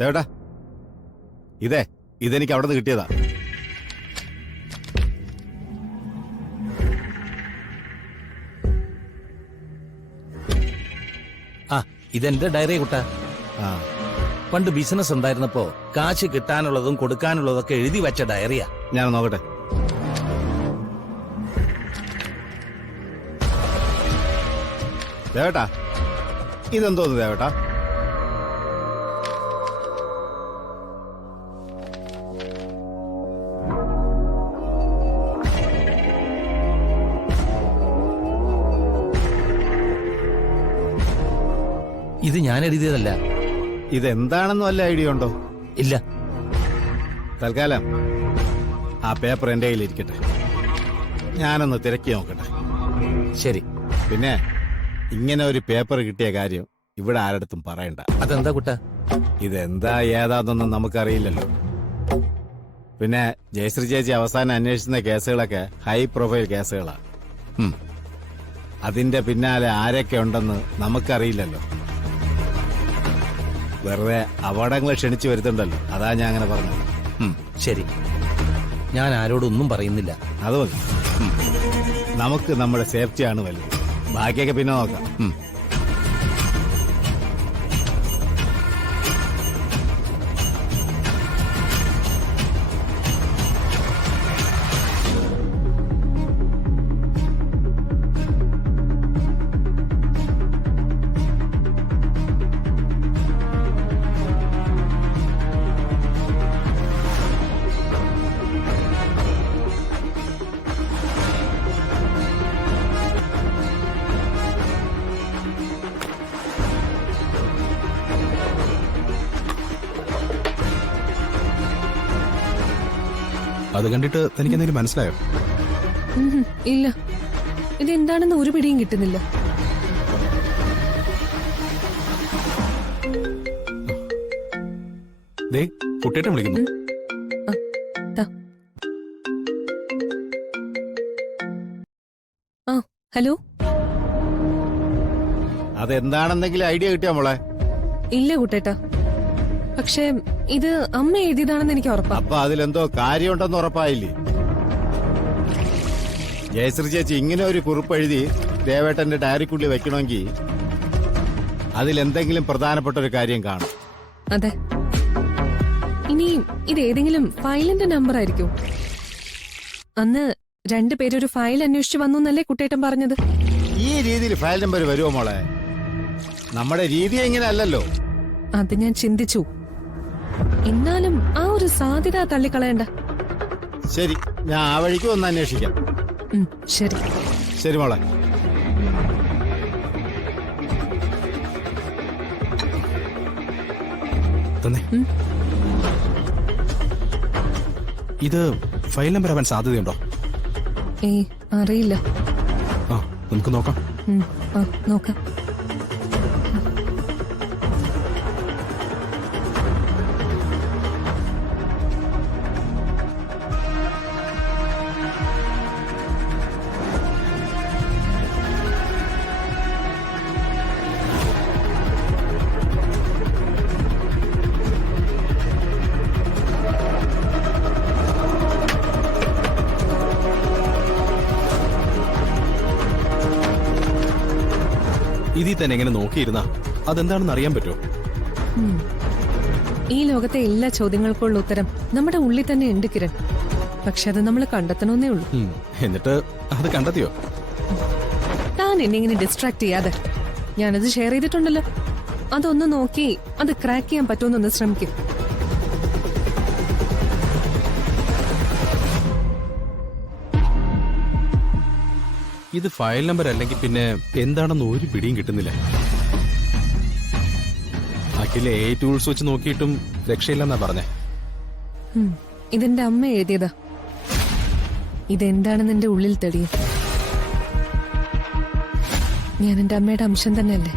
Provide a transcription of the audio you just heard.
ദേവട്ടാ, ഇതെനിക്ക് അവിടെ നിന്ന് കിട്ടിയതാ. ആ, ഇതെന്റെ ഡയറി കുട്ടാ. ആ, പണ്ട് ബിസിനസ് ഉണ്ടായിരുന്നപ്പോ കാശ് കിട്ടാനുള്ളതും കൊടുക്കാനുള്ളതൊക്കെ എഴുതി വെച്ച ഡയറിയാ. ഞാൻ നോക്കട്ടെ. ദേവട്ടാ, ഇതെന്തോന്ന് ദേവട്ടാ? ഇത് ഞാൻ എഴുതിയതല്ല. ഇതെന്താണെന്ന് വല്ല ഐഡിയ ഉണ്ടോ? ഇല്ല. തൽക്കാലം ആ പേപ്പർ എന്റെ കയ്യിലിരിക്കട്ടെ, ഞാനൊന്ന് തിരക്കി നോക്കട്ടെ. ശരി. പിന്നെ ഇങ്ങനെ ഒരു പേപ്പർ കിട്ടിയ കാര്യം ഇവിടെ ആരടുത്തും പറയണ്ട. അതെന്താ കുട്ടാ? ഇതെന്താ ഏതാന്നൊന്നും നമുക്കറിയില്ലല്ലോ. പിന്നെ ജയശ്രീ ചേച്ചി അവസാനം അന്വേഷിക്കുന്ന കേസുകളൊക്കെ ഹൈ പ്രൊഫൈൽ കേസുകളാ. അതിന്റെ പിന്നാലെ ആരൊക്കെ ഉണ്ടെന്ന് നമുക്കറിയില്ലല്ലോ. വെറുതെ അപകടങ്ങൾ ക്ഷണിച്ചു വരുത്തുണ്ടല്ലോ, അതാ ഞാൻ അങ്ങനെ പറഞ്ഞത്. ശരി, ഞാൻ ആരോടൊന്നും പറയുന്നില്ല. അത് മതി. നമുക്ക് നമ്മുടെ സേഫ്റ്റിയാണ് വലുത്, ബാക്കിയൊക്കെ പിന്നെ നോക്കാം. അത് കണ്ടിട്ട് തനിക്ക് എന്തെങ്കിലും മനസ്സിലായോ? ഇല്ല, ഇതെന്താണെന്ന് ഒരു പിടിയും കിട്ടുന്നില്ല. ദേ കുട്ടിയേട്ടൻ വിളിക്കുന്നു. ആ, ഹലോ. അതെന്താണെന്നെങ്കിലും ഐഡിയ കിട്ടിയോ മോളെ? ഇല്ല കുട്ടേട്ടാ, പക്ഷെ ഇത് അമ്മ എഴുതിയതാണെന്ന് എനിക്ക് ഉറപ്പാ. അപ്പൊ അതിലെന്തോ കാര്യമുണ്ടെന്ന് ഉറപ്പായില്ലേ? ജയശ്രീ ചേച്ചി ഇങ്ങനെ ഒരു കുറിപ്പ് എഴുതി ദേവേട്ടന്റെ ഡയറിക്കുള്ളിൽ വെക്കണമെങ്കിൽ അതിലെന്തെങ്കിലും പ്രധാനപ്പെട്ട ഒരു കാര്യം കാണും. അതെ. ഇനി ഇത് ഏതെങ്കിലും ഫയലിന്റെ നമ്പർ ആയിരിക്കും. അന്ന് രണ്ടുപേരൊരു ഫയൽ അന്വേഷിച്ചു വന്നു എന്നല്ലേ കുട്ടേട്ടൻ പറഞ്ഞത്? ഈ രീതിയിൽ ഫയൽ നമ്പർ വരുമോ മോളെ? നമ്മുടെ രീതി എങ്ങനെ അല്ലല്ലോ. അത് ഞാൻ ചിന്തിച്ചു. എന്നാലും ആ ഒരു സാധ്യത തള്ളിക്കളയണ്ട. ശരി, ഞാൻ ആ വഴിക്ക് ഒന്ന് അന്വേഷിക്കാം. ശരി ശരി മോളെ. തന്നെ ഇത് ഫയൽ നമ്പർ ആവാൻ സാധ്യതയുണ്ടോ? അറിയില്ല. ആ, നമുക്ക് നോക്കാം. നോക്കാം. ഇതിൽ തന്നെ എങ്ങനെ നോക്കിയിരുന്നാ അതെന്താണെന്ന് അറിയാൻ പറ്റുമോ? ഈ ലോകത്തെ എല്ലാ ചോദ്യങ്ങൾക്കുള്ള ഉത്തരം നമ്മുടെ ഉള്ളിൽ തന്നെ ഉണ്ട് കിരൺ. പക്ഷെ അത് നമ്മൾ കണ്ടെത്തണമെന്നേ ഉള്ളൂ. എന്നിട്ട് അത് കണ്ടെത്തിയോ? താൻ എന്നെ ഇങ്ങനെ ഡിസ്ട്രാക്ട് ചെയ്യാതെ. ഞാനത് ഷെയർ ചെയ്തിട്ടുണ്ടല്ലോ, അതൊന്ന് നോക്കി അത് ക്രാക്ക് ചെയ്യാൻ പറ്റുമെന്നൊന്ന് ശ്രമിക്കും. ഇത് ഫയൽ നമ്പർ അല്ലെങ്കിൽ പിന്നെ എന്താണെന്ന് ഒരു പിടിയും കിട്ടുന്നില്ല. അഖിലെ എ ടൂൾസ് വെച്ച് നോക്കിയിട്ടും രക്ഷയില്ലെന്നാ പറഞ്ഞേ. ഇതെന്റെ അമ്മ എഴുതിയതാ. ഇതെന്താണെന്ന് എന്റെ ഉള്ളിൽ തെളിയും. ഞാൻ എന്റെ അമ്മയുടെ അംശം തന്നെയല്ലേ.